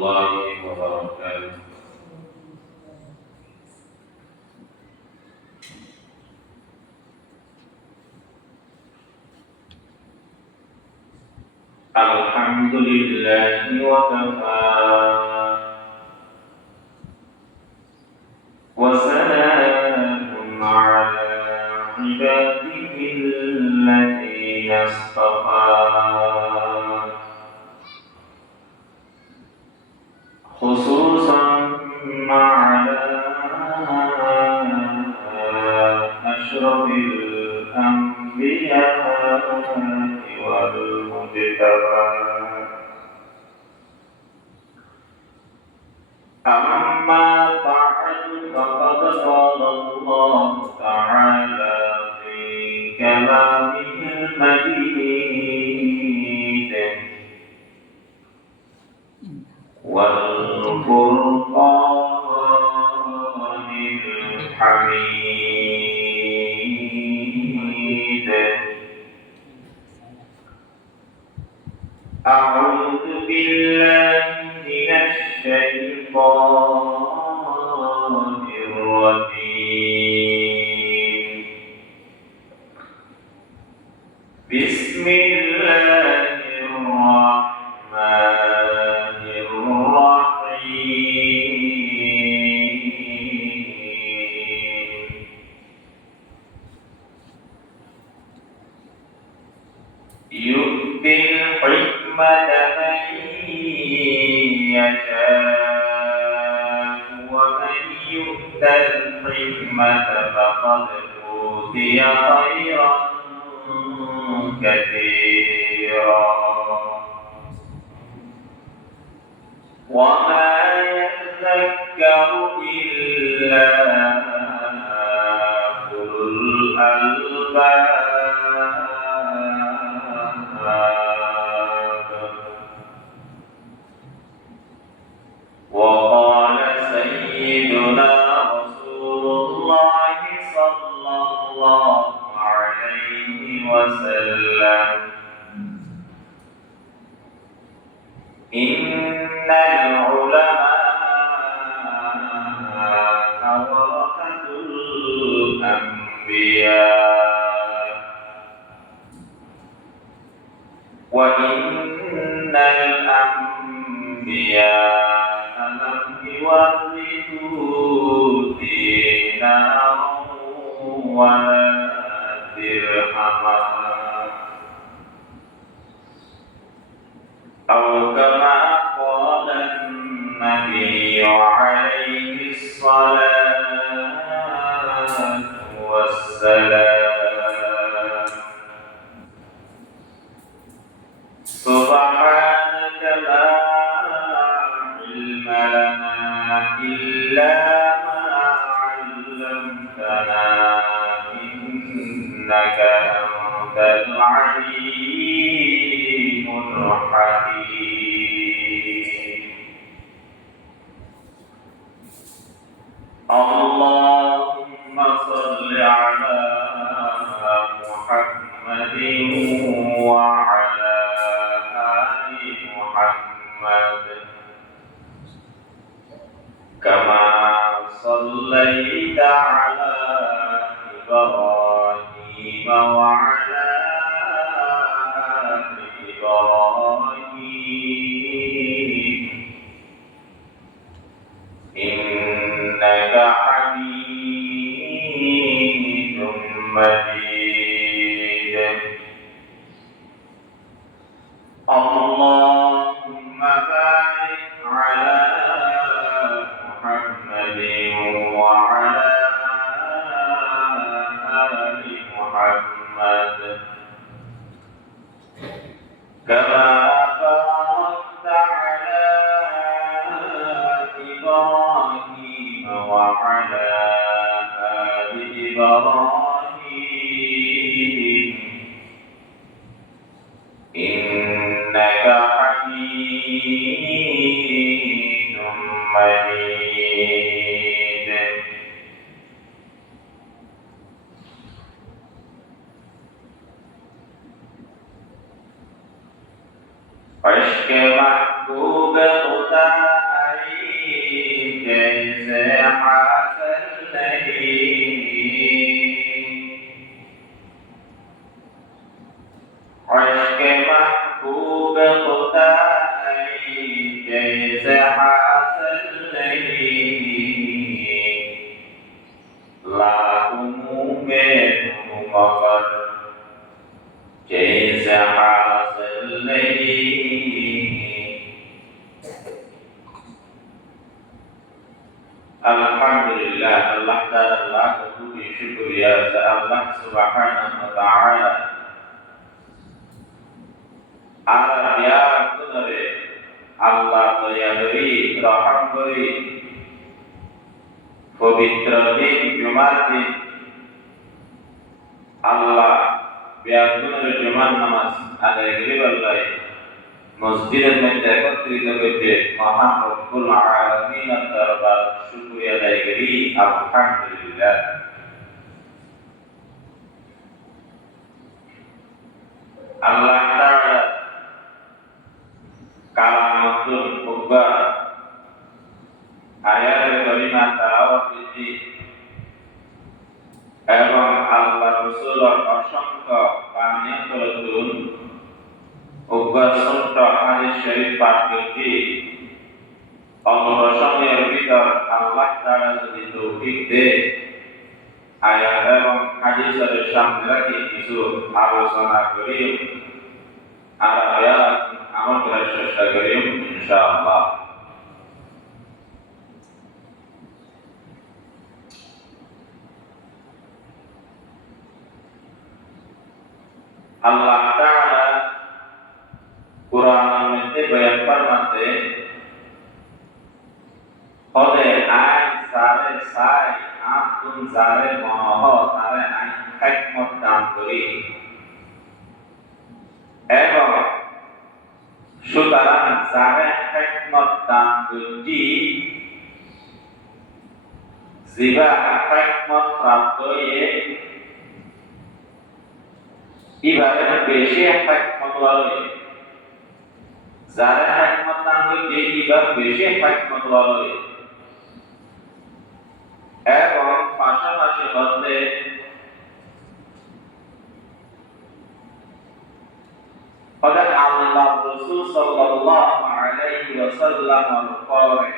الله وبركاته. الحمد لله وكفى وسلام على عباده الذين اصطفى خصوصا على أشرف الأنبياء والمجتبى. أما بعد فقد قال الله تعالى في كلامه المجيد والفرقان الحميد. أعوذ بالله من الشيطان الرجيم. بسم الله الرحمن الرحيم. يؤتي الحكمة من يشاء ومن يؤت الحكمة فقد أوتي خيرا كثيرا وما يذكر إلا أولو الألباب. وقال سيدنا رسول الله صلى الله عليه وسلم: إن العلماء ورثة الأنبياء وإن الأنبياء لم يورثوا دينارا ولا درهما أو كما قال النبي عليه الصلاة والسلام. سبحانك لا علم لنا إلا ما علمتنا إنك أنت العليم الحكيم. اللهم صل على محمد وعلى آل محمد كما صليت على إبراهيم وعلى آل إبراهيم إنك حميد مجيد. اللهم بارك على محمد وعلى آل محمد كما باركت على إبراهيم وعلى آل إبراهيم إنك حميد مجيد. عشق محبوب خدا Alhamdulillah, Allah Ta'ala berpuji syukur ya Allah Subhanahu wa Ta'ala. Ara ya kunare Allah daya beri raham beri পবিত্র দিন জুমার দিন আল্লাহ বিয়াকুনের জুমার নামাজ আদায় করিবার মসজিদের মধ্যে একত্রিত হইতে মহান রব্বুল আলামিনের দরবার শুকরিয়া আদায় করি আলহামদুলিল্লাহ। আল্লাহ তাআলা কালামাতুল কুবরা আয়াতে কারিমা তেলাওয়াত করছি এবং আল্লাহ রাসূলের অসংখ্য বাণী করতুন ছোট্ট হাদিস শরীফ পাঠ করছি। অল্প সময়ের ভিতর আল্লাহ তাআলা যদি তৌফিক দেয় আয়াত এবং হাদিসের সামনে রাখি কিছু আলোচনা করি আর আমল করার চেষ্টা করি ইনশাআল্লাহ। Allah Ta'ala Quran mesti bayan farmate Khode ay sare sai apun sare moho sare ay hikmat dan kori এবং সুতরাং sare hikmat dan kunci jiwa hikmat praptoye ibarat beshi hikmat waloi যারা হিকমত দান করে ইবার বেশি হিকমত waloi এবং পাশাপাশি হতে হযরত আল্লাহ রাসূল সাল্লাল্লাহু আলাইহি ওয়াসাল্লাম পরে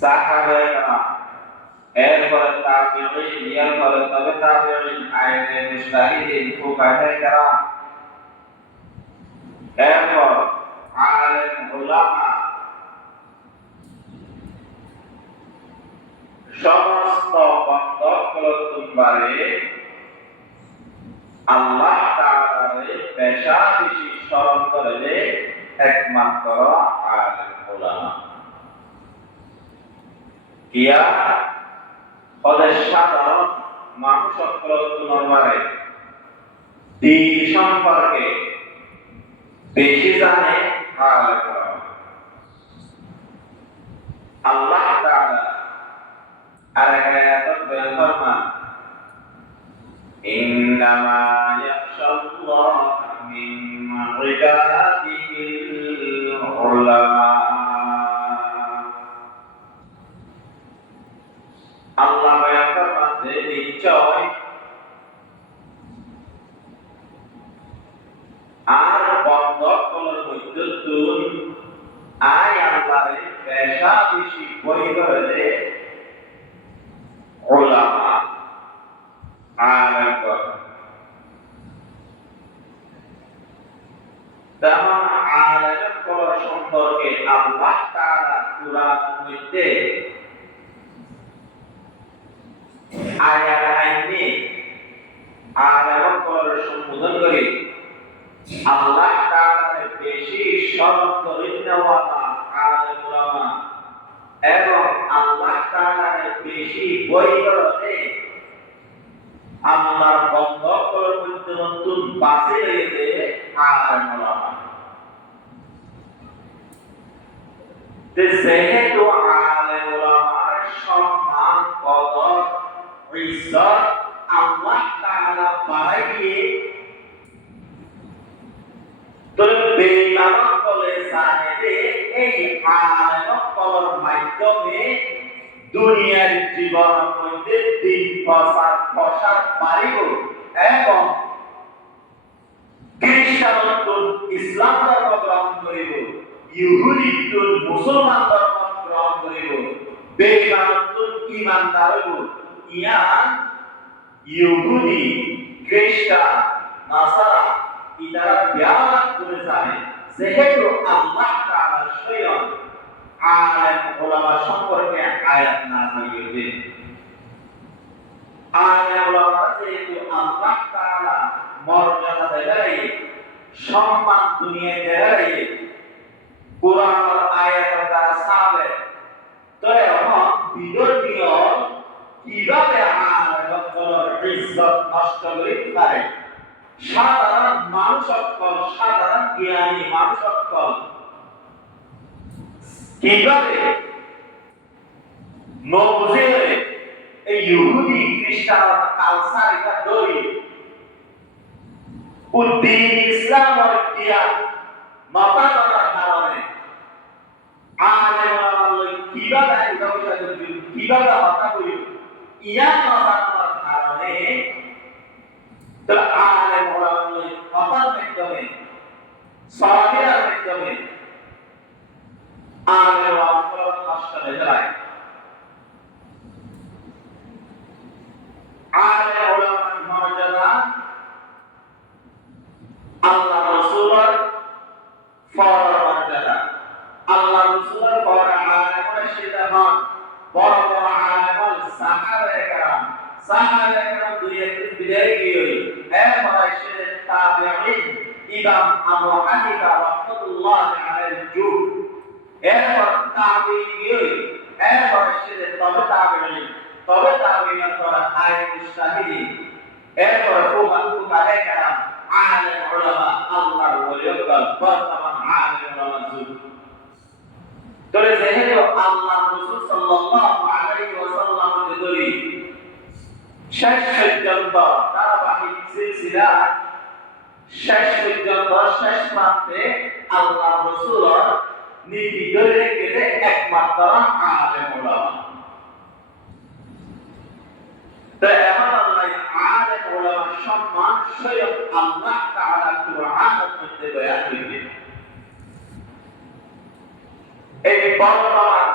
সাহাবারা এরপরে তাবিঈন এরপরে তবে তাবিঈন আইনে মুজতাহিদিন ফুকাহায়ে কেরাম এরপর আলেম উলামা সমস্ত বন্ধকগুলোবারে আল্লাহ তাআলার পেশা বেশি স্মরণ করে একমাত্র আলেম উলামা কিয়া ওদের সাধারণ মানুষগুলোবারে দিন সম্পর্কে বেশি জানে আলেম উলামা। আল্লাহ তাআলা আয়াত বয়ান ফরমান ইন্নামা ইয়াখশাল্লাহ মিন ইবাদিহিল উলামা। আল্লাহ বয়ান ফরমান যে নিশ্চয় আর বন্ধকগুলোর মধ্যে তুন আয় আল্লাহর পেশা বেশি বই করে উলামা আলেমগণ। তেমন আলেমগণ সম্পর্কে আল্লাহ তাআলা কুরআনের মধ্যে আয়াত আইনে আলেমগণ সম্বোধন করে আল্লাহ তাআলার বেশি স্মরণ করে নেওয়ালা আলেম উলামা এবং আল্লাহ তাআলার বেশি বই করে আল্লাহর বন্ধকগুলোর মধ্যে নতুন বাঁচে রয়েছে আলেম উলামা। যেহেতু আলেম উলামার সম্মান কদর ইজ্জত আল্লাহ তাআলা বাড়াইয়ে বেঈমানক বলে জানে যে এই আলেমগণের মাধ্যমে দুনিয়ার জীবনের মধ্যে দিন প্রসার পারিব এবং খ্রিস্টানত্ব ইসলাম ধর্ম গ্রহণ করিব, ইহুদিত্ব মুসলমান ধর্ম গ্রহণ করিব, বেঈমানত্ব ঈমানদার হইব। ইয়ান ইহুদি খ্রিস্টান নাসারা ইতারা ব্যায়াম করে যায় যেহেতু আল্লাহ তাআলা স্বয়ং আলেম ওলামা সম্পর্কে আয়াত নাযিল হয়েছে। আলেম ওলামা যেহেতু আল্লাহ তাআলা মর্যাদা দেয়, সম্মান দুনিয়ায় দেয়, কোরআনের আয়াতের দ্বারা সাবেত, তো এখন বিদর্মীয় কিভাবে আলেমদের ইজ্জত নষ্ট করতে পারে? সাধারণ মানুষ সকল, সাধারণ জ্ঞানী মানুষ সকল কিভাবে নবুঝে এই ইহুদি খ্রিস্টান কালচার এটা ধরে উদ্দিন ইসলামের জ্ঞান নতা করার কারণে আলেম ওলামাদের কিভাবে কিভাবে হত্যা করি ইয়া নতা করার কারণে তো আলেম ওলামাদের হত্যার মাধ্যমে সরাসরি মাধ্যমে আলেম ওলামাদের নষ্ট হয়ে যায়। আলেম ওলামার মর্যাদা আল্লাহ রাসূলের ফরজ মর্যাদা, আল্লাহ রাসূলের পর আলেমরা সেটা হন বড় বড় আলেম সাহাবায়ে কেরাম, সাহাবায়ে কেরাম দুনিয়া থেকে বিদায় গিয়ে এরপর সে তাবিঈন ইমাম আবু হানিফা রাহমাতুল্লাহি আলাইহির যুগ, এরপর তাবিঈন গিয়ে এরপর সে তবে তাবিঈন পর আইন মুস্তাহিদি, এরপর ফুকাহে কেরাম, আলেম উলামা, আল্লাহর ওলিয়ুল্লাহ, বর্তমান আলেম উলামার যুগ। তবে যেহেতু আল্লাহর রাসূল সাল্লাল্লাহু আলাইহি ওয়াসাল্লামের দরি শেষ পর্যন্ত ধারাবাহিক সিলসিলা শেষ পর্যন্ত শেষ প্রান্তে আল্লাহর রাসূলের নীতি ধরে গেলে একমাত্র আলেম উলামা। তাই এখন আল্লাহ আলেম ওলামার সম্মান স্বয়ং আল্লাহ তাআলা কুরআনের মধ্যে বয়ান করেছেন। এই বর্তমান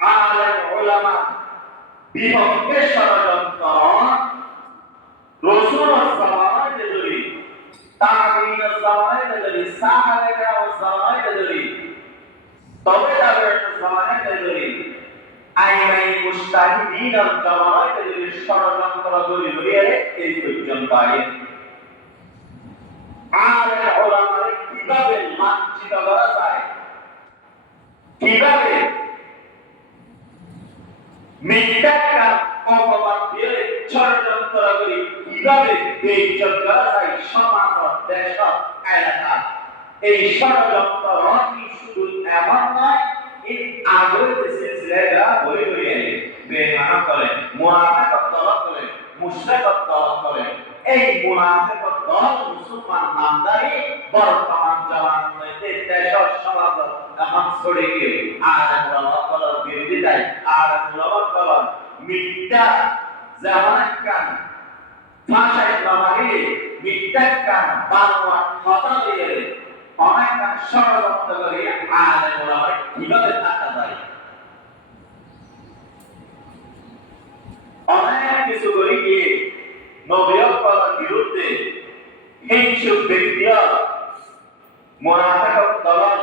আলেম ওলামা বিপক্ষে ষড়যন্ত্র রাসূলের জামানায় ধরে, তাবিঈনের জামানায় ধরে, সাহাবায়ে কেরামের জামানায় ধরে, তবে তাবিঈনের জামানায় ধরে, আইমাই মুস্তাহিদিনের জামানায় ধরে ষড়যন্ত্র ধরে ধরে এই পর্যন্ত আয়ে আলেম ওলামারে কিভাবে লাঞ্ছিত করা যায়, কিভাবে মিথ্যাকে অপবাদ দিয়ে ষড়যন্ত্র করে কিভাবে বেইজ্জত করা যায় সমাজ, দেশ, এলাকা, এই ষড়যন্ত্র কি শুধু এমন নয়, এই আগের সিলসিলা বই বই বেঈমানা করে, মুনাফিক দল করে, মুশরিক দল করে। এই মুনাফিক দল মুসলমান নামদারি বর্তমান জামানাতে দেশ সমাজ এখন ছড়ে গিয়ে আলেম ওলামার বিরোধিতায়, আলেম ওলামার মিথ্যা জামানাত কান ভাষায় নামারি মিথ্যা কান বানোয়া কথা দিয়ে অনেক ষড়যন্ত্র করে আলেম ওলামার কিভাবে থাকা যায়, অনেক কিছু করে গিয়ে নবীর বিরুদ্ধে হিংসুক ব্যক্তিরা মুনাফিক দল,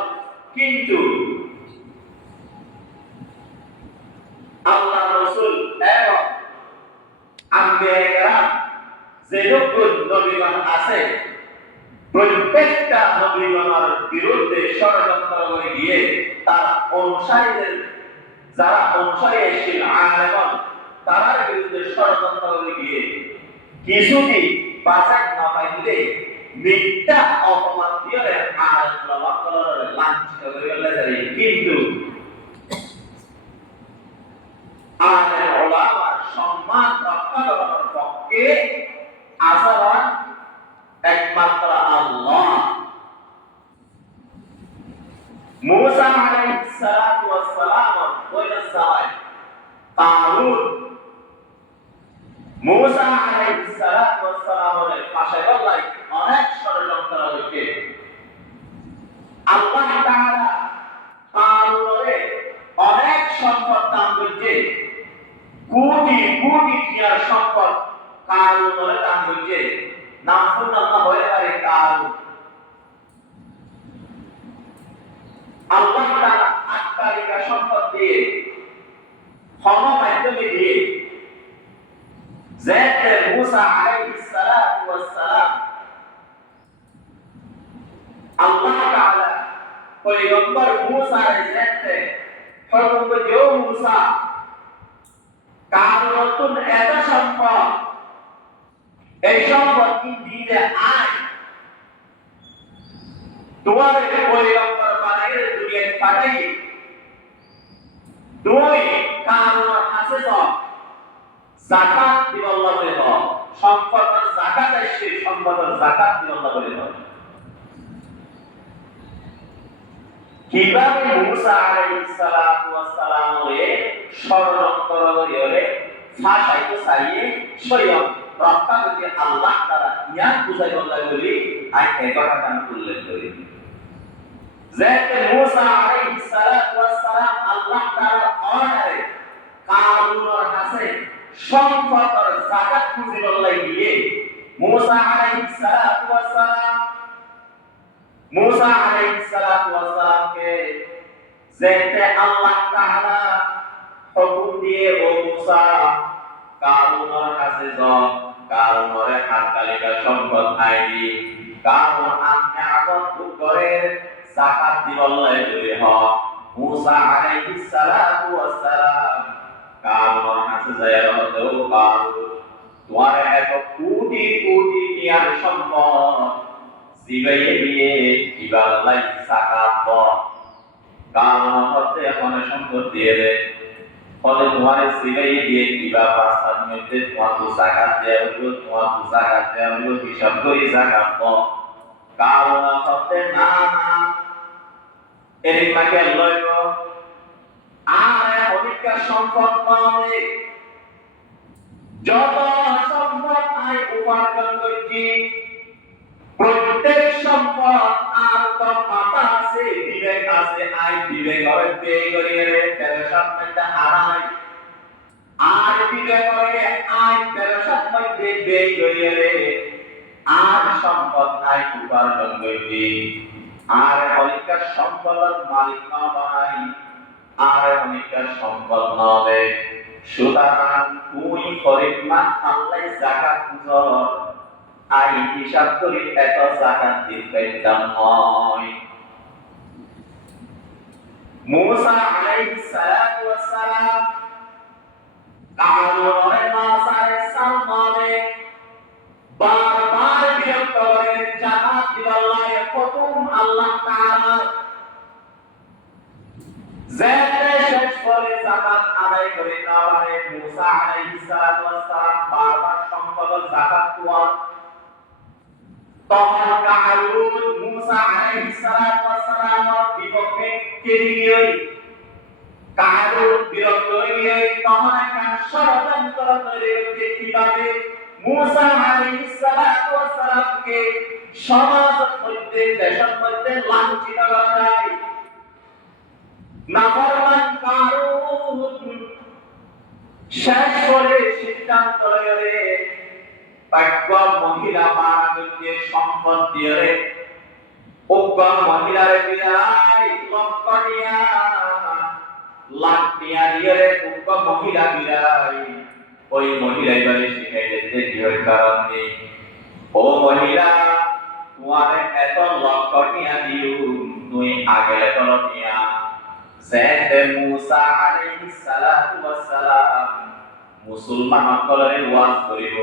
কিন্তু আল্লাহ রাসূল এবং আম্বিয়া কেরাম যেরকম নবীগণ আছে প্রত্যেকটা নবীগণের বিরুদ্ধে ষড়যন্ত্র করে গিয়ে তার অনুসারীদের, যারা অনুসারী ছিল আলেমগণ, তার বিরুদ্ধে ষড়যন্ত্র করে গিয়ে কিছুদিন বাঁচাই না পাইলে মিথ্যা অপবাদ দিয়ে আলেম ওলামাকে লাঞ্ছিত করে ফেলে। কিন্তু আলেম ওলামার সম্মান রক্ষা করার পক্ষে আসার একমাত্র আল্লাহ। মুসা আলাইহিস সালাতু ওয়াস সালাম ওইটা সাহায় তারুন মুসা আলাইহিস সালাতু ওয়াস সালামের পাশে গলাই অনেক ষড়যন্ত্র হয়েছে। আল্লাহ তাআলা তারুনের অনেক সম্পদ দান করেছে, কোটি কোটি টিয়ার সম্পদ তারুনের দান করেছে। নাম শুনলাম না হয়ে পারে তারুন। আল্লাহ তাআলা আকবর দিয়ে মাধ্যমে দিয়ে যাতে মুসা আলাইহিস সালাতু ওয়াস সালাম আল্লাহ তাআলা পয়গম্বর মুসা যাতে হুকুম দিও মুসা কার নতুন এত সম্পদ এই সম্পদ কি দিলে আয় তোমাদের পয়গম্বর বানাইয়ে দুনিয়ায় পাঠাই দুই কারণ আছে তো যাকাত দিবাল্লাহ বলে দাও সম্পদের যাকাত আসে সম্পদের যাকাত দিবাল্লাহ বলে দাও কিভাবে মুসা আলাইহিস সালাতু ওয়াস সালাম এ ষড়যন্ত্র করে ফাঁসাইতে চাইয়ে স্বয়ং রক্ষাকর্তা আল্লাহ তাআলা ইয়ান বুঝাই বললেন বলি আই এই কথাটা আমি উল্লেখ করি যাতে মুসা আলাইহিস সালাতু ওয়াস সালাম আল্লাহ তাআলার অর্ডারে কারুনের কাছে সম্পদের যাকাত খুঁজে বললাই দিয়ে মুসা আলাইহিস সালাতু ওয়াস সালামকে যাতে আল্লাহ তাআলা হুকুম দিয়ে ও মুসা কারুনের কাছে যাও কারুনের হাত তালিকা সম্পদ আইডি কারণ আপনি আগত করে যাকাত দিবল্লাই বলে হ মুসা আলাইহিস সালাতু ওয়াস সালাম কারুনের কাছে যায় দেও কারু তোমার এত কোটি কোটি নিয়ার সম্পদ জিবাইয়ে দিয়ে ইবাল্লাই যাকাত দাও কারণ হতে এখন সম্পদ দিয়ে দে ফলে তোমার জিবাইয়ে দিয়ে কিবা পাঁচটার মধ্যে তোমার যাকাত দেয়া হলো তোমার যাকাত দেয়া হলো হিসাব করে যাকাত দাও কারণ হতে না এর মাকে লইব আর অধিকার সম্পদ পাবে যত সম্পদ আই উপার্জন করছি প্রত্যেক সম্পদ আর তো মাথা আছে বিবেক আছে আই বিবেক করে পেয়ে করিয়ে ব্যবসার মধ্যে হারাই আর বিবেক করে আই ব্যবসার মধ্যে ব্যয় করিয়ে আর সম্পদ আই উপার্জন করছি আর অনেকের সম্পদের মালিক না বানাই আর অনেকের সম্পদ না দে সুতরাং তুই ফরিদমান আল্লাহ যাকাত বুঝর আই হিসাব করি এত যাকাত দিতে দাম হয় মুসা আলাইহিস সালাতু ওয়াস সালাম কারুনের মাসারে সালমানে বারবার বিরক্ত করে যাকাত দিবাল্লাহ প্রথম আল্লাহ তাআলা যাতে শেষ করে যাকাত আদায় করে নেওয়ারে মুসা আলাইহিস সালাতু ওয়াস সালাম বারবার সম্পদের যাকাত তোয়া তখন কারুন মুসা আলাইহিস সালাতু ওয়াস সালামের বিপক্ষে কেড়ে কারুন বিরক্ত হয়ে তখন একটা ষড়যন্ত্র তৈরি হচ্ছে কিভাবে মুসা আলাইহিস সালাতু ওয়াস সালামকে সমাজের মধ্যে দেশের মধ্যে লাঞ্ছিত করা যায় নাফরমান কারুন শেষ করে সিদ্ধান্ত করে পাক্য মহিলা মারা করতে সম্পদ দিয়ে উগ্র মহিলার বিদায় লক্ষণিয়া লাঠিয়া দিয়ে উগ্র মহিলা বিদায় ওই মহিলা এবারে শিখাই দিতে কি হয় কারণ নেই ও মহিলা তোমার এত লক্ষণিয়া দিও তুই আগে এত লক্ষণিয়া যাতে মুসা আলাইহিস সালাতু ওয়াস সালাম মুসলমান সকলের ওয়াজ করিব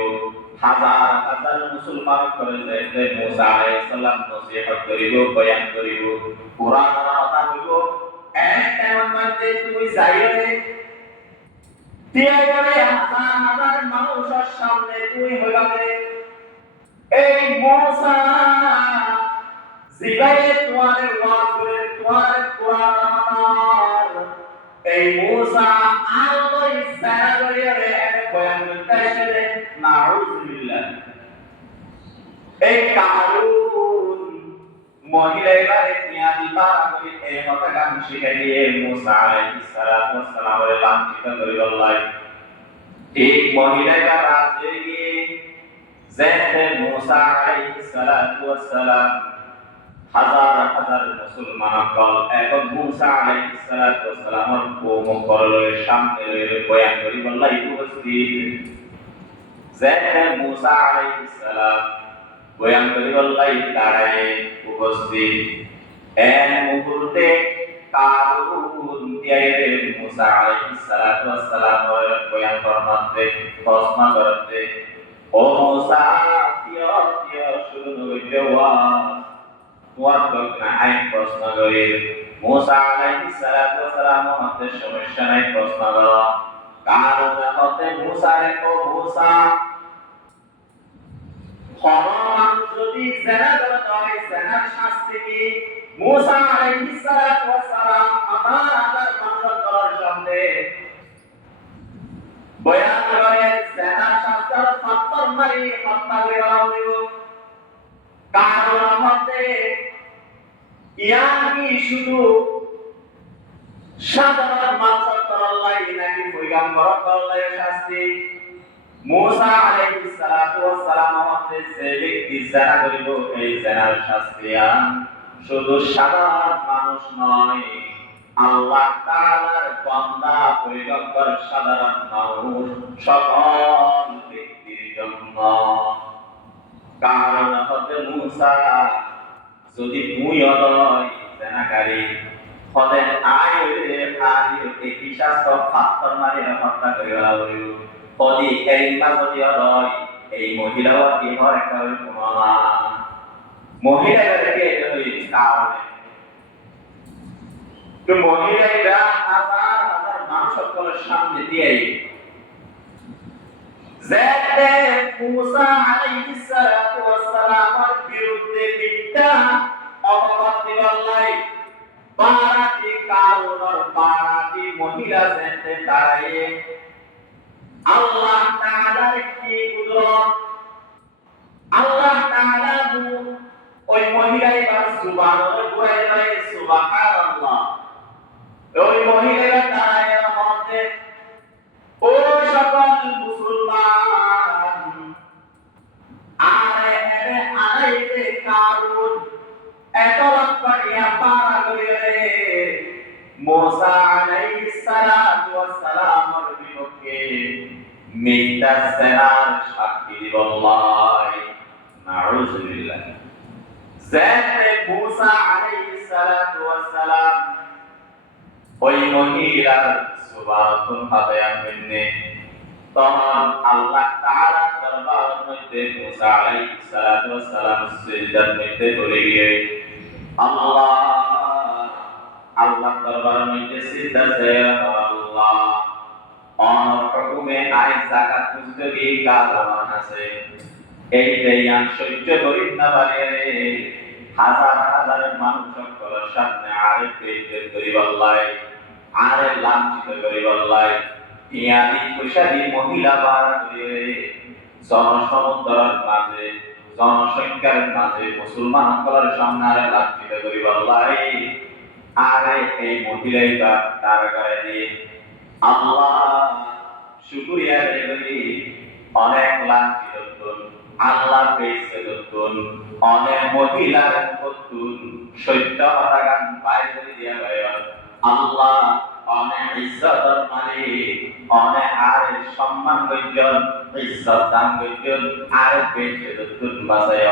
হাজার হাজার মুসলমান সকলে যাতে মুসা আলাইহিস সালাম নসিহত করিব বয়ান করিব কুরআনের কথা কইব এক টাইমের মধ্যে তুমি যাইলে তিয়ারে হাজার হাজার মানুষের সামনে তুমি হইবে এই মুসা জিবায়ে তোমার ওয়াজ করে তোমার কুরআন এই মুসা আল্লাহ ইচ্ছা করে এক বয়ান করতে আসলে নাউযুবিল্লাহ এই কারুন মহিলা এবারে তিয়াদি পারা করে এই কথা গান শিখাই দিয়ে মুসা আলাইহিস সালাতু ওয়াস সালামের লাঞ্ছিত করে বললাই ঠিক মহিলা রাতে গিয়ে যাতে মুসা আলাইহিস সালাতু ওয়াস সালাম হাজার হাজার মুসলমান কল এখন মুসা আলাইহিস সালাতু ওয়াস সালামর কওম করলের সামনে বয়ান করি বললাই উপস্থিত যেতে মুসা আলাইহিস সালাম বয়ান করি বললাই দাঁড়ায় উপস্থিত এর মুহূর্তে কারুন দিয়াইরে মুসা আলাইহিস সালাতু ওয়াস সালামর বয়ান করতে প্রশ্ন করতে ও মুসা তিয় শুরু হইতে আইন প্রশ্ন করি মুসা আলাইহিস সালাতু ওয়াস সালাম হতে সমস্যা নাই প্রশ্ন করো কারণ হতে মুসা রে ও মুসা হরমান যদি জেনা করতে হয় জেনার শাস্তি কি মুসা আলাইহিস সালাতু ওয়াস সালাম আমার মানুষ করার সামনে বয়ান করে জেনার শাস্তি ফাত্তর মারি হত্যা করে হইব কারণ হতে ইয়াকি শুধু সাধারণ মানুষ করার লাগি নাকি পয়গম্বর করার লাগি শাস্তি মুসা আলাইহিস সালাতু ওয়াস সালাম হতে যে ব্যক্তি জেনা করিব এই জেনার শাস্তি শুধু সাধারণ মানুষ নয় আল্লাহ তাআলার বান্দা পয়গম্বর সাধারণ মানুষ সকল ব্যক্তির জন্য কারণ হতে মুসা যদি তুই অদয় জেনাকারী হতে আয় হইলে আয় হইতে কিসাস্ত ফাত্তর মারি হত্যা করিবা হইল যদি এই যদি অদয় এই মহিলাও কি হর একটা হইল মহিলাদেরকে এটা হইল কারণে তো মহিলারা হাজার হাজার মানুষ সকলের সামনে দিয়ে যেতে মুসা আলাইহিস সালাতু ওয়াস সালামের বিরুদ্ধে মিথ্যা অপবাদ দিবাল্লাই বারাতি কারণর বারাতি মহিলা যেতে দাঁড়ায় আল্লাহ তাআলার কি কুদরত আল্লাহ তাআলা ওই মহিলাই বার সুবহানাল্লাহ বলে সুবহানাল্লাহ ওই মহিলারা দাঁড়ায় হতে ও সকল মুসলমান আরে এরে আইতে কারণ এত লক্ষণিয়া পারা গরে মুসা আলাইহিস সালাতু ওয়াস সালামের বিপক্ষে মিথ্যা সেনার সাক্ষী দিবাল্লাহ নাউযুবিল্লাহ যেতে মুসা আলাইহিস সালাতু ওয়াস সালাম ওই মহিলার সুবহান হাতে আনবে তখন আল্লাহ তাআলা দরবারের মধ্যে মুসা আলাইহিস সালাতু ওয়াস সালাম সিজদার মধ্যে পড়ে গিয়ে আল্লাহ দরবারের মধ্যে সিজদা দেয় আল্লাহ অনর হুকুমে আয় যাকাত বুঝতে গিয়ে কারণ আছে এই দেয়ান সহ্য করি না পারে হাজার হাজার মানুষ সকলের সামনে আরে বেইজ্জত করি বললাই আরে লাঞ্ছিত করি বললাই ইয়াদি পয়সাদি মহিলা বাড়া করে জনসমুদ্রের মাঝে জনসংখ্যার মাঝে মুসলমান সকলের সামনে আরে লাঞ্ছিত করি বললাই আরে এই মহিলাই বা তার গায়ে দিয়ে আল্লাহ শুকরিয়া করি অনেক লাঞ্ছিত আল্লাহ বেইজ্জত অনেক মহিলার কতুন সত্য হতাগান বাইরে করে দিয়া গয় আল্লাহ অনেক ইজ্জতর মালিক অনেক আর সম্মান গজ্জন ইজ্জত দান গজ্জন আর বেইজ্জত বাঁচায়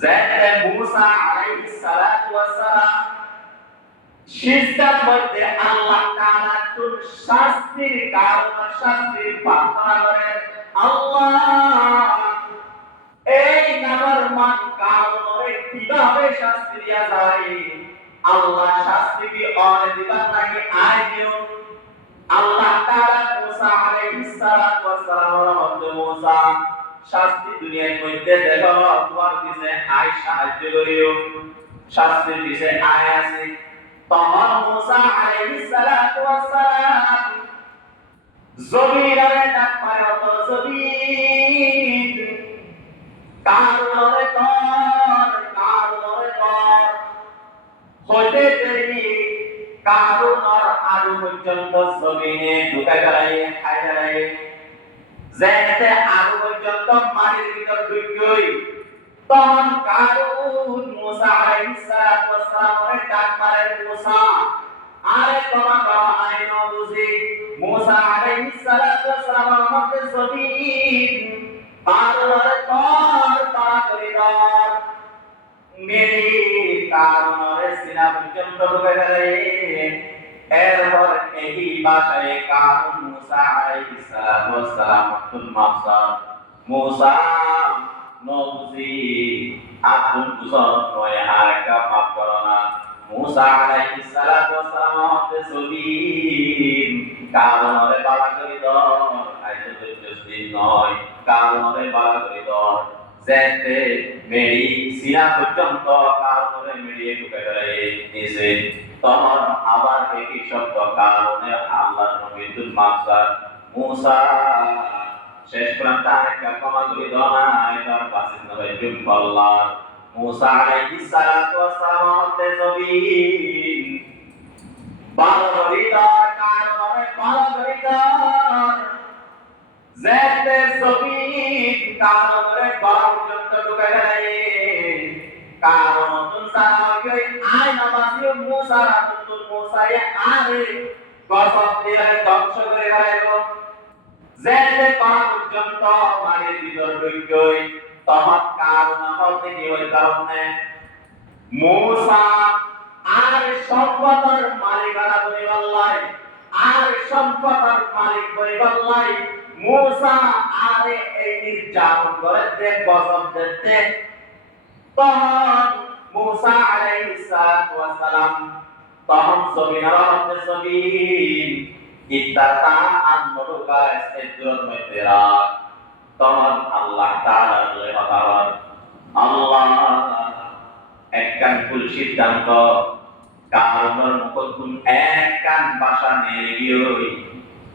যেতে মুসা আলাইহিস সালাতু ওয়াস সালাম সিজদার মধ্যে আল্লাহ তাআলা তুল শাস্তির কারণ শাস্তির প্রার্থনা করেন আল্লাহ এই নাফরমান কারণে কিভাবে শাস্তি দিয়া যায় আল্লাহ শাস্তি কি অনে দিবার নাকি আয় দিও আল্লাহ তাআলা মুসা আলাইহিস সালাতু ওয়াস সালামের মধ্যে মুসা শাস্তি দুনিয়ার মধ্যে দেখো তোমার পিছে আয় সাহায্য করিও শাস্তির পিছে আয় আছে তখন মুসা আলাইহিস সালাতু ওয়াস সালাম জমিরে ডাক পায় তো জমিন কারণে তোর হইতে দেরি কারণর আরো পর্যন্ত জমিনে ঢুকে গেলাই খাই গেলাই যেতে আরো পর্যন্ত মাটির ভিতর ঢুকই তখন কারুন মুসা আলাইহিস সালাতু ওয়াস সালামের ডাক মারে, মুসা আরে তোমার বাবা আইন বুঝি। মুসা আলাইহিস সালাতু ওয়াস সালাম আমাকে জমিন আর তোর তারা করে দাও মেরি কারণে সিনা পর্যন্ত ঢুকে গেলে। এরপর এই ভাষায় কারুন মুসা আলাইহিস সালাতু ওয়াস সালাম মাকসাদ মুসা নবজি আপন বুঝন নয় আর একটা মাফ করো না। মুসা আলাইহিস সালাতু ওয়াস সালাম হতে সবিন কারণে বালা করি দর আইতো দিন নয় কারণে বালা করি দর যেতে মেরি সিনা পর্যন্ত কারণে মেরিয়ে ঢুকে গেলে নিচে। তখন আবার একই শব্দ কারণে আল্লাহর নবীর মাকসাদ মুসা শেষ প্রান্তে আরেকটা ক্ষমা করে দাও না এবার পাশে নবী জুম্বাল্লাহ মুসা আলাইহিস সালাতু ওয়াস সালাম হতে জবিন বালা করি দর কারণে বালা করি দর যেতে জবিন কারণে বালা পর্যন্ত ঢুকে গেলে। কারণ সাহাবী আয় নামাজি মুসা রাতুল মুসায়ে আরে কসম দিয়ে ধ্বংস করে গেল। যেতে পা পর্যন্ত মাটির ভিতর ঢুকই তখন কারণ হতে কি ওই কারণে মুসা আর সম্পদের মালিকানা বলিবাল্লাই আর সম্পদের মালিক বলিবাল্লাই মুসা আরে এই নির্যাতন করে দে কসম দিতে। তখন মুসা আলাইহিস সালাতু ওয়াস সালাম তখন জমিনের মধ্যে জমিন ইত্তাতা আননুকা ইসতিদরাত মেতেরা। তখন আল্লাহ তাআলার লেখা আল্লাহ একখান ফুল সিদ্ধান্ত কারণের মুখতুন একখান ভাষা নিয়ে গিয়ে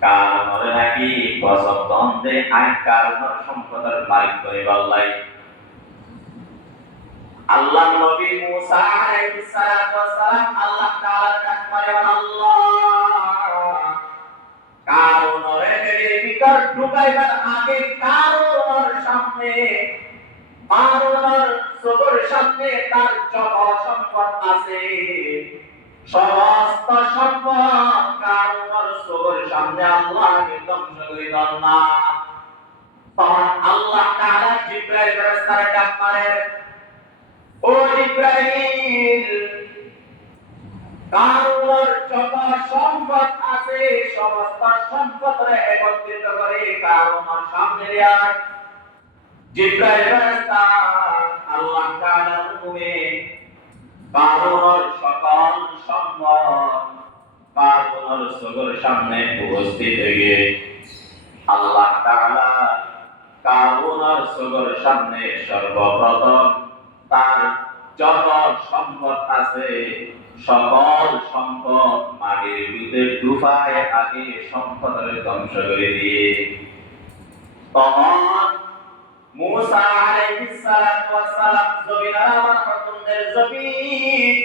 কারণের নাকি গজব দন্দে আই কারণের সম্পদের মালিক করে বললাই। আল্লাহ নবী মুসা আলাইহিস সালাতু ওয়াস সালাম আল্লাহ তাআলার ডাক মারে আল্লাহ কারণের মেরির ভিতর ঢুকাইবার আগে কারণের সামনে কারণের সবর সামনে তার যত সম্পদ আছে সমস্ত সম্পদ কারণের সবর সামনে আল্লাহকে ধ্বংস করে দাও না। তখন আল্লাহ তাআলা জিবরাইল ফেরেশতার ডাক মারে, ও জিবরাইল কারণের যত সম্পদ আছে সমস্ত সম্পদরে একত্রিত করে কারণের সামনে আয়। জিবরাইল ফেরেশতা আল্লাহ তাআলার হুকুমে কারণের সকল সম্পদ কারণের সগর সামনে উপস্থিত হয়ে আল্লাহ তাআলা কারণের সগর সামনে সর্বপ্রথম তার যত সম্পদ আছে সকল সম্পদ মাটির ভিতরে ডুবায় আগে সম্পদের ধ্বংস করে দিয়ে তখন মুসা আলাইহিস সালাতু ওয়াস সালাম জমিনের আমার হুকুমদের জমিন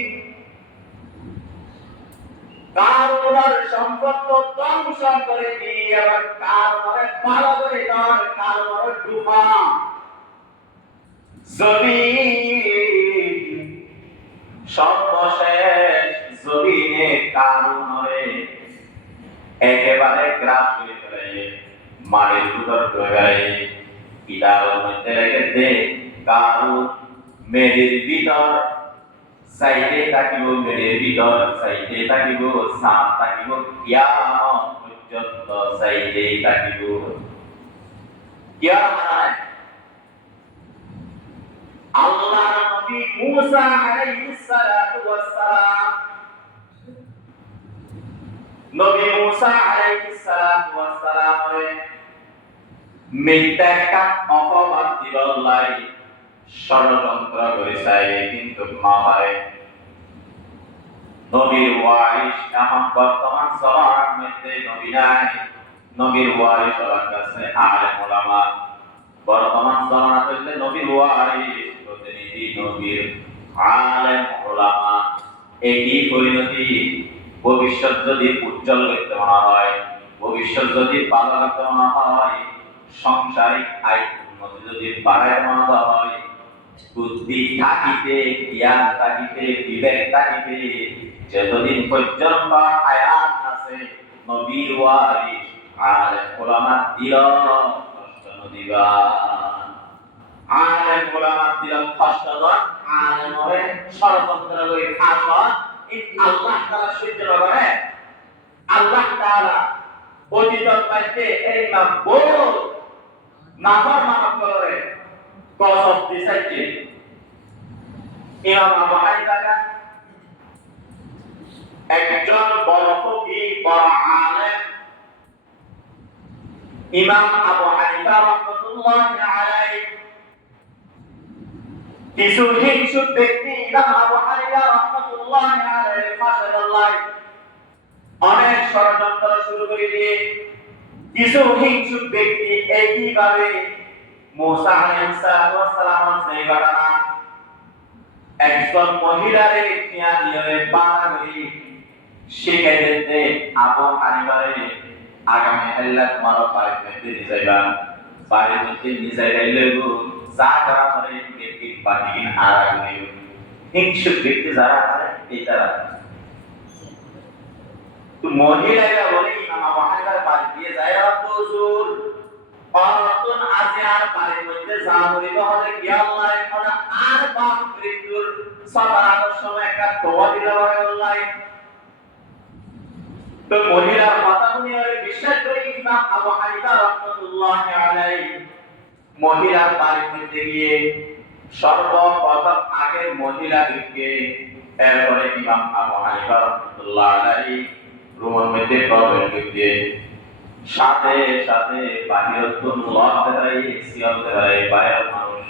কারণের সম্পদ ধ্বংস করে দিয়ে আবার কারণের ভালো করে দর কারণের ডুবা জমিন সর্বশেষ জমিনে কারণে একেবারে গ্রাস করে ফেলে মাটির ভিতর ঢুকে কিতাবের মধ্যে রেখে দে কারণ মেরির ভিতর সাইডে থাকিব মেরির ভিতর সাইডে থাকিব সাপ থাকিব কিয়ামত পর্যন্ত সাইডে থাকিব। কিয়ামত আল্লাহর নবী মুসা আলাইহিস সালাতু ওয়াস সালাম নবী মুসা আলাইহিস সালাতু ওয়াস সালামরে মিথ্যা অপবাদ দিবল্লাই ষড়যন্ত্র করে চাই কিন্তু মারে নবীর ওয়ারিস এখন বর্তমান সবার মধ্যে নবী নাই। নবীর ওয়ারিস হওয়ার কাছে আলেম ওলামা বর্তমান জামানা হইলে নবীর ওয়ারিস প্রতিনিধি নবীর আলেম ওলামা। এই পরিণতি ভবিষ্যৎ যদি উজ্জ্বল করতে মনে হয় ভবিষ্যৎ যদি ভালো করতে মনে হয় সংসারিক আয় উন্নতি যদি বাড়ায় মনে হয় বুদ্ধি থাকিতে, জ্ঞান থাকিতে, বিবেক থাকিতে, যতদিন পর্যন্ত হায়াত আছে নবীর ওয়ারিস আলেম ওলামা দিল কষ্ট নদিবা। আলেম ওলামা দিল কষ্ট দন, আলেমরে ষড়যন্ত্র করে খাস আল্লাহ তাআলা সহ্য করে। আল্লাহ তাআলা অতীত পাইতে এই বল নাফরমান করে কসম দিছে। ইমাম আবু হানিফা একজন বড় ফকিহ, বড় আলেম। ইমাম আবু হানিফা রাহমাতুল্লাহি আলাইহি কিছু হিংসুক ব্যক্তি ইমাম আবু হানিফা রাহমাতুল্লাহি আলাইহি মাশাআল্লাহ অনেক ষড়যন্ত্র শুরু করে দিয়ে কিছু হিংসুক ব্যক্তি একইভাবে মুসা আলাইহিস সালাম সেই ঘটনা একজন মহিলারে নিয়া দিয়ে বাধা করি শিখাই দিতে আবু হানিফারে আগামী আল্লাহ তোমার পারে দিতে যাইবা পারে দিতে নিজাই লাইলেগো যা করা করে ব্যক্তি বাকিন আর আগে হিংসুক ব্যক্তি যারা আছে এই তারা তো মহিলারা বলে ইমাম আবু হানিফার পারে দিয়ে যায় হুজুর অতন আজিয়ার পারে মধ্যে যা বলিব হলে কি আল্লাহ এখন আর বাপ মৃত্যুর সবার সময় একটা দোয়া দিলে বলে আল্লাহ। তো মহিলার কথা শুনে বিশ্বাস করে ইমাম আবু হানিফা রাহমাতুল্লাহি আলাইহি মহিলার বাড়ির মধ্যে গিয়ে সর্বপ্রথম আগে মহিলাদেরকে এরপরে ইমাম আবু হানিফা রাহমাতুল্লাহি আলাইহি রুমের মধ্যে প্রবেশ করতে সাথে সাথে বাহির কোন লক দেয় সিয়াল দেয় বাইরে মানুষ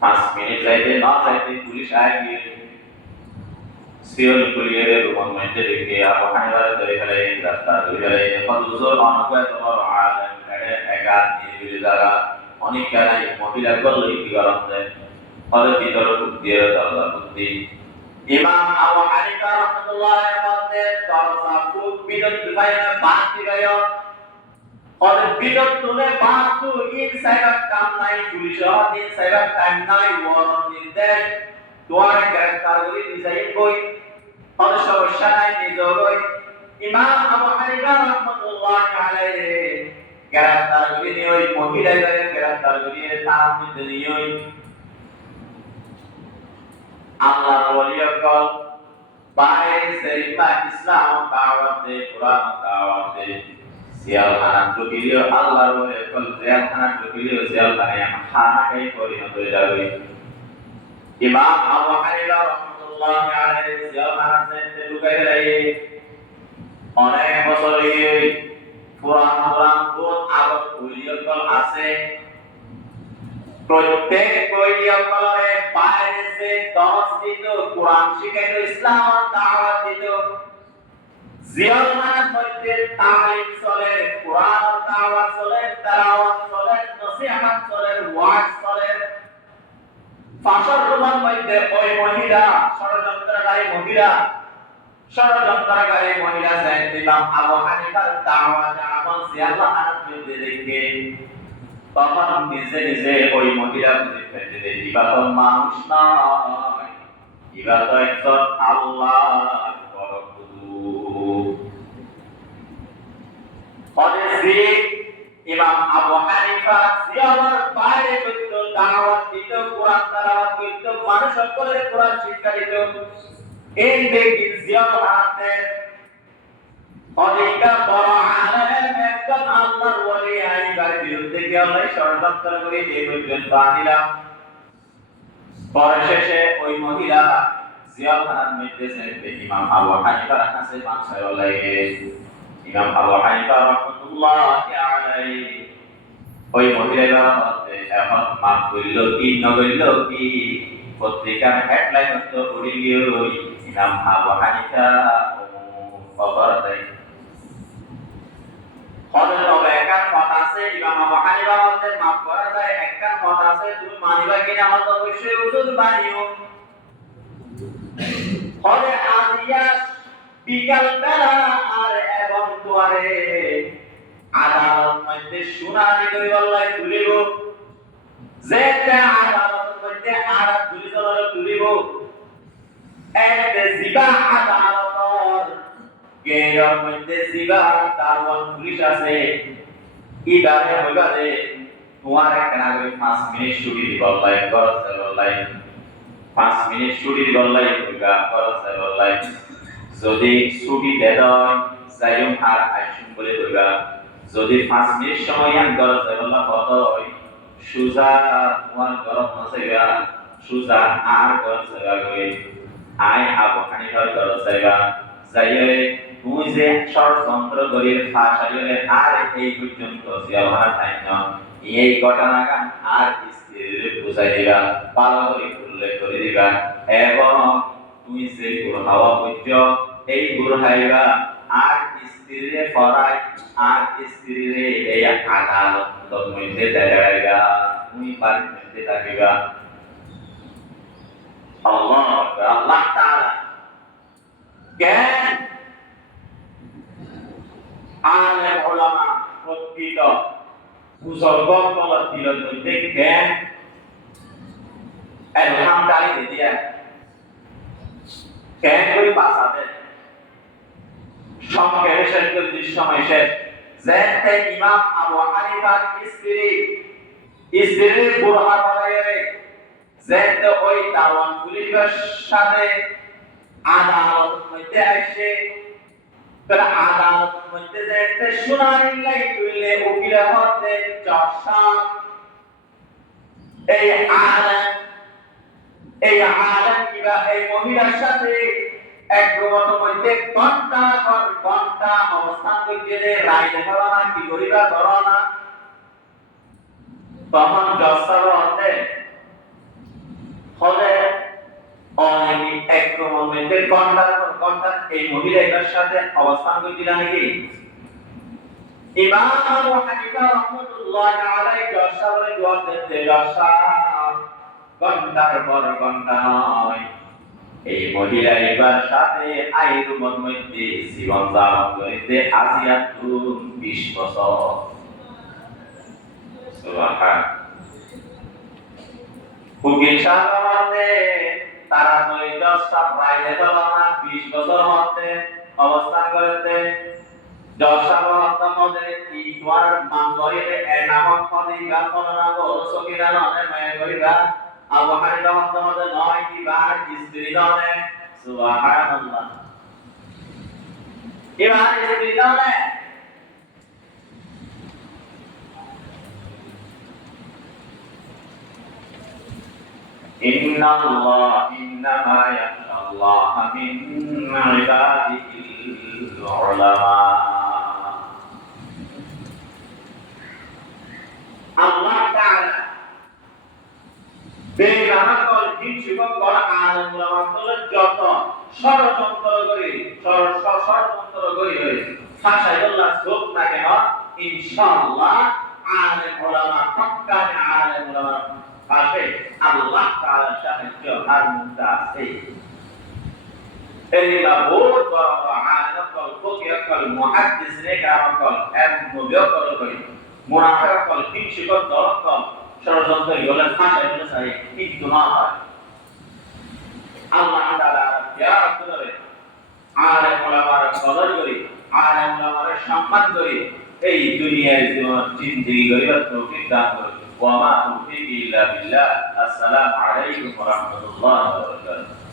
5 মিনিট যাইতে না যাইতে পুলিশ আয় গিয়ে সিওল কুলিয়ের রুমের মধ্যে রেখে আবু হানিফার ধরে ফেলে রাস্তা ধরে ফেলে হুজুর মানুষকে তোমার আলেম এড়ে একা নিয়ে যারা অনেক কারাই মহিলা করলে কি গরম দেয় ফলে ভিতরে বুদ্ধির দরজা বুদ্ধি ইমাম আবু হানিফা রাহমাতুল্লাহি আলাইহি দরজা খুব বিদ্যুৎ বাইরে বাতি গয় और বিদ্যুৎ তুলে বাতু ইনসাইড কাম নাই পুলিশ ইনসাইড টাইম নাই ওয়ার নির্দেশ তোমার গ্রেফতার করে নিজাই কই और সমস্যা নাই নিজগই ইমাম আবু হানিফা রাহমাতুল্লাহি আলাইহি গ্রেফতার করে নিয়ে ওই মহিলাকে গ্রেফতার করে তার মধ্যে নিয়ে ওই আল্লাহর ওলিয়কল বাইরে শরীফা ইসলাম দাওয়াত দে কুরআন দাওয়াত দে সিয়াল খানাত ঢুকিলেও আল্লাহর ওলিয়কল সিয়াল খানাত ঢুকিলেও সিয়াল খানাকে পরিণত হয়ে যাবে। ইমাম আবু হানিফা রাহমাতুল্লাহি আলাইহি সিয়াল খানাতে ঢুকাই গেলে অনেক বছর হয়ে কুরআন বহুত আগত ওলিয়কল আছে প্রত্যেক ওলিয়কলরে বাইরে সে 10 দিত কুরআন শিখাইতো ইসলাম দাওয়াত দিত জিয়ারতের মধ্যে তালিম চলে কুরআন দাওয়াত চলে তেলাওয়াত চলে নসিহত চলে ওয়াজ চলে ফাশর রুমান মধ্যে ওই মহিলা ষড়যন্ত্রকারী মহিলা জানেন ইমাম আবু হানিফার দাওয়াত আমল সিয়াল্লাহ আনতে দেখে তখন নিজে নিজে ওই মহিলা বুঝে ফেলতে দিবা তো মানুষ নয় ইবা তো একজন আল্লাহর বড় কুদরত। অনেসি ইমাম আবু হানিফা জিয়াবার বাইরে করতো দাওয়াত দিত কুরআন তেলাওয়াত করতো মানুষ সকলের কুরআন শিক্ষা দিত এই ব্যক্তি জিয়াবাতে অনেকটা বড় আলেম একজন আল্লাহর ওলি আইবার বিরুদ্ধে কি আল্লাহ ষড়যন্ত্র করে এই পর্যন্ত আনিলাম। পরে শেষে ওই মহিলা জিয়াখানার মধ্যে সেনতে ইমাম আবু হানিফার কাছে মানসায় লাগে ইমাম আবু হানিফা রাহমাতুল্লাহি আলাইহি ওই মহিলার মধ্যে এখন মাপ কইল কি নগইল কি পত্রিকার হেডলাইন তো পড়ি গিয়ে ওই ইমাম আবু হানিফা অপরাধী হযরত একান কথা আছে ইমাম আবু হানিফা বলতে মাফ করা যায় একান কথা আছে তুমি মানিবা কিনা আমার তো অবশ্যই উজুর বানিও হবে আজিয়া বিকাল বেলা আর এবং দুয়ারে আদালত মধ্যে শুনানি করে আল্লাহ তুলিব যেটা আদালত জিবা আদালতর গেরর মধ্যে জিবা দারওয়ান পুলিশ আছে ইদারে হইবারে তোমার একটা করে 5 মিনিট ছুটি দিব লাই খরচ হলো লাই 5 মিনিট ছুটি দিব লাই কইবা খরচ হলো লাই যদি ছুটি দেয় যাইম আর আইসুম বলে কইবা যদি 5 মিনিট সময় আন খরচ হলো কত হয় সুজা তোমার গরম নসাইবা সুজা আর খরচ হলো আয় আবু হানিফার খরচ হইবা যাইয়ে তুই যে ষড়যন্ত্র করে ফাঁসাইলে আর এই পর্যন্ত জিয়ামার টাইম না এই ঘটনাটা আর স্ত্রীর বুঝাই দিবা ভালো করে উল্লেখ করে দিবা এবং তুই যে হাওয়া বুঝছ এই বুড়াইবা আর স্ত্রীরে ফরাই আর স্ত্রীরে এই আদালত মধ্যে দেখাইবা তুমি বাড়ির মধ্যে থাকিবা আল্লাহ আল্লাহ তাআলা জ্ঞান আলেম ওলামা প্রকৃত বুজুর্গ দিলের মধ্যে জ্ঞান আলহামদুলিল্লাহ দিয়া জ্ঞান করে বাঁচাবে সংক্ষেপে শেষ করে সময় শেষ যেতে ইমাম আবু হানিফার স্ত্রীর বুড়া বানাইরে যেতে ওই দারওয়ান পুলিশের সাথে আদালত মধ্যে আসে তারা আদালত মধ্যে যেতে শুনানি লাইলে উকিল হতে চর্চা এই আলেম কিবা এই মহিলার সাথে এক গ্রহণ মধ্যে ঘন্টা পর ঘন্টা অবস্থান করছে রায় দেখাবা না কি করিবা করো না তখন চর্চা হতে হলে অনেক এক গ্রহণ মধ্যে ঘন্টার পর ঘন্টা এই মহিলার সাথে অবস্থান করছিল নাকি ইমাম আবু হানিফা রাহমাতুল্লাহি আলাইহি চর্চারে জবাব দিতে চর্চা ঘন্টার পর ঘন্টা নয় এই মহিলা এবার সাথে আইর মধ্যে জীবন যাপন করিতে আজিয়া 20 বছর সুবহান উকিল সাহেবকে তারা নয় 10টা রাইলে দলানা 20 বছর হতে অবস্থান করতে 10টা মধ্যে কি দ্বার মান লইলে এ নামক পদে গান না বল সকিরা নয় মায় করিবা আবু হানিফা মধ্যে নয় কি বার স্ত্রী দনে সুবহানাল্লাহ এবার স্ত্রী দনে إنما يخشى الله من عباده العلماء الله تعالى বেগানাকল হিংসুক করা আলেম ওলামাদের যত ষড়যন্ত্র করে ফাসাইল্লাহ সব না কেন ইনশাআল্লাহ আলেম ওলামা হক্কানি আলেম ওলামা পাশে আল্লাহ তাআলার সাহায্য আর মুক্তা আছে এলিমা বহুত বড় আলেম কল ফকির কল মুহাদ্দিস নে কাম কল এম নবিয় কল করি মুনাফিক কল হিংসুক দল কল ষড়যন্ত্র হলে ফাঁসাই হলে চাই কিন্তু না হয় আল্লাহ তাআলা ইয়া করে আলেম ওলামার কদর করি আলেম ওলামার সম্মান করি এই দুনিয়ার জীবন জিন্দেগি গরিবার তৌফিক দান করুন ওয়া মা তুফিক ইল্লা বিল্লাহ আসসালামু আলাইকুম ওয়া রাহমাতুল্লাহি ওয়া বারাকাতুহু